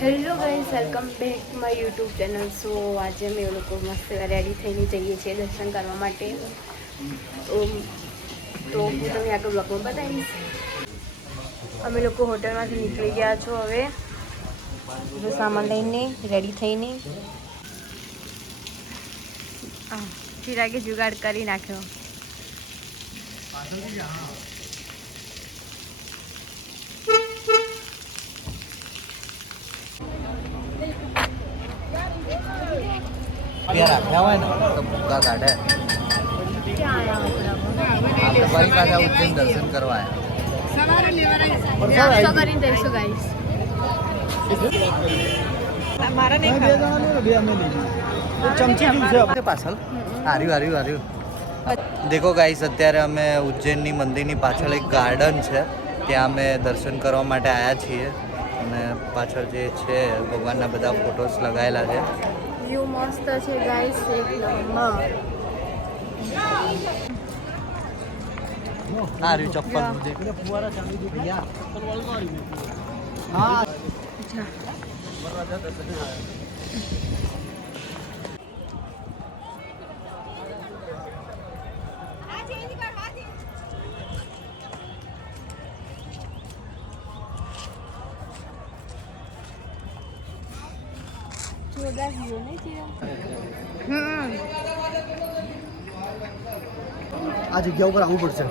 Hello guys, welcome back to my YouTube channel. So આજે અમે લોકો મસ્ત રેડી થઈને જઈએ છીએ દર્શન કરવા માટે. તો હું તમને આગળ બ્લોગમાં બતાવીશ. અમે લોકો હોટલમાંથી નીકળી ગયા છો હવે, બધો સામાન લઈને રેડી થઈને. ચિરાગે જુગાડ કરી નાખ્યો. राख्या हुआ है ना तो भूखा काटे आपने फरी पाछा उज्जैन दर्शन करवाया देखो गाइस અત્યારે અમે ઉજ્જૈનની મંદિરની પાછળ એક ગાર્ડન છે ત્યાં અમે દર્શન કરવા માટે આવ્યા છીએ અને પાછળ જે છે ભગવાનના બધા ફોટોસ લગાવેલા છે. વ્યૂ મસ્ત છે ગાઈસ, એક નંબર. આ રહ્યું ચપ્પલ મુજે ફુવારા ચાલુ છે ભૈયા હા આ જગ્યા ઉપર આવવું પડશે.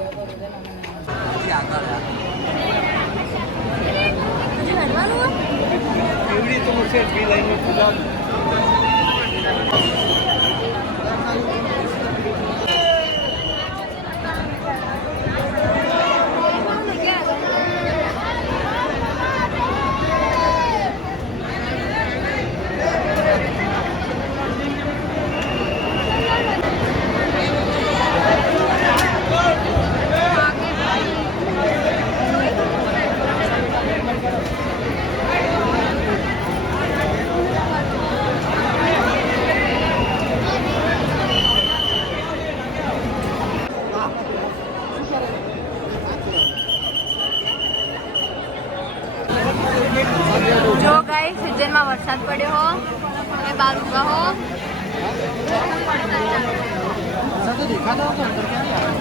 જો ગાઈસ, ઉજ્જૈનમાં વરસાદ પડ્યો હો અને બહાર ઊભા હો.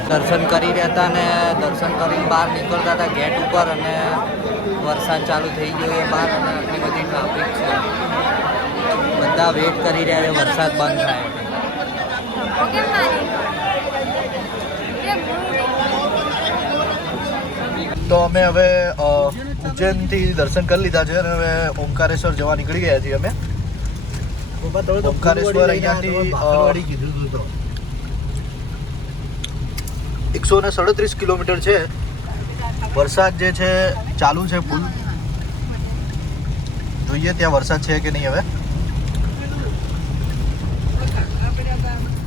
દર્શન કરી રહ્યા હતા ને દર્શન કરીને બહાર નીકળતા હતા ગેટ ઉપર અને વરસાદ ચાલુ થઈ ગયો એ બહાર અને આટલી બધી ટ્રાફિક છે. બધા વેઇટ કરી રહ્યા છે વરસાદ બંધ થાય. તો અમે હવે ઉજ્જૈનથી દર્શન કરી લીધા છે અને હવે ઓમકારેશ્વર જવા નીકળી ગયા છીએ અમે. ઓમકારેશ્વર અહીંયાથી 137 કિલોમીટર છે. વરસાદ જે છે ચાલુ છે ફૂલ. જોઈએ ત્યાં વરસાદ છે કે નહીં. હવે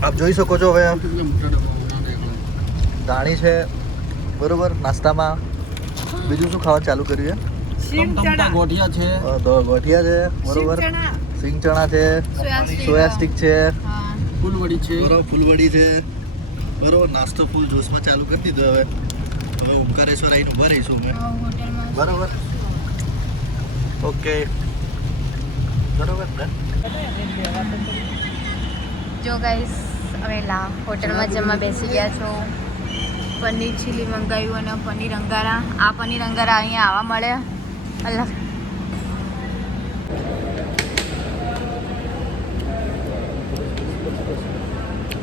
આપ જોઈ શકો છો. હવે દાણી છે બરોબર નાસ્તામાં. બીજું શું ખાવા ચાલુ કર્યું છે? ગોઠિયા છે બરોબર, સિંગ ચણા છે, સોયા સ્ટિક છે, ફૂલવડી છે બરોબર. નાસ્તો ફૂલ જોશમાં ચાલુ કરી દીધો. હવે ઓમકારેશ્વર આવીને ઉભા રહીશું અમે બરોબર. ઓકે બરોબર ને. જો ગાઈસ, હવે હોટલમાં જમવા બેસી ગયા છો. પનીર ચીલી મંગાવ્યું અને પનીર અંગારા. આ પનીર અંગારા અહીંયા આવવા મળે. અલગ